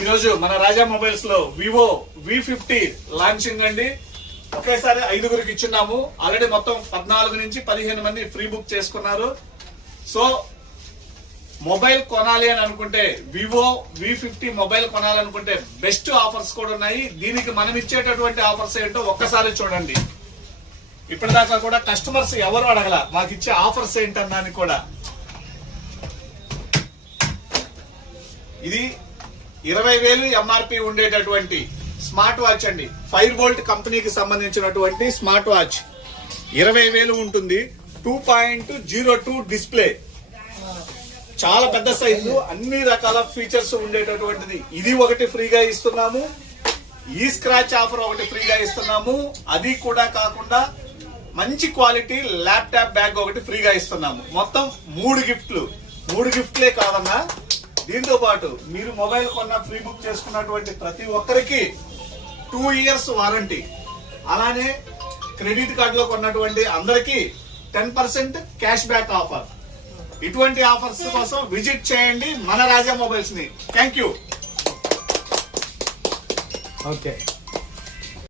ఈరోజు మన రాజా మొబైల్స్లో వివో వి ఫిఫ్టీ లాంచింగ్ అండి. ఒకేసారి ఐదుగురికి ఇచ్చున్నాము. ఆల్రెడీ మొత్తం పద్నాలుగు నుంచి పదిహేను మంది ఫ్రీ బుక్ చేసుకున్నారు. సో మొబైల్ కొనాలి అని అనుకుంటే వివో వి ఫిఫ్టీ మొబైల్ కొనాలనుకుంటే బెస్ట్ ఆఫర్స్ కూడా ఉన్నాయి. దీనికి మనం ఇచ్చేటటువంటి ఆఫర్స్ ఏంటో ఒక్కసారి చూడండి. ఇప్పటిదాకా కూడా కస్టమర్స్ ఎవరు అడగల మాకు ఇచ్చే ఆఫర్స్ ఏంటన్నాని కూడా. ఇది ఇరవై వేలు ఎంఆర్పి ఉండేటటువంటి స్మార్ట్ వాచ్ అండి. ఫైర్ బోల్ట్ కంపెనీకి సంబంధించినటువంటి స్మార్ట్ వాచ్. ఇరవై వేలు ఉంటుంది. Two point zero two display. చాలా పెద్ద సైజు అన్ని రకాల ఫీచర్స్ ఉండేటటువంటిది. ఇది ఒకటి ఫ్రీగా ఇస్తున్నాము. ఈ స్క్రాచ్ ఆఫర్ ఒకటి ఫ్రీగా ఇస్తున్నాము. అది కూడా కాకుండా మంచి క్వాలిటీ ల్యాప్టాప్ బ్యాగ్ ఒకటి ఫ్రీగా ఇస్తున్నాము. మొత్తం మూడు గిఫ్ట్లు. మూడు గిఫ్ట్లే కాదన్నా దీంతో పాటు మీరు మొబైల్ కొన్న ఫ్రీ బుక్ చేసుకున్నటువంటి ప్రతి ఒక్కరికి టూ ఇయర్స్ వారంటీ. అలానే క్రెడిట్ కార్డులో కొన్నటువంటి అందరికీ ten percent cash back offer. ఇటువంటి ఆఫర్స్ కోసం విజిట్ చేయండి మన రాజా మొబైల్స్ని థ్యాంక్ యూ. ఓకే.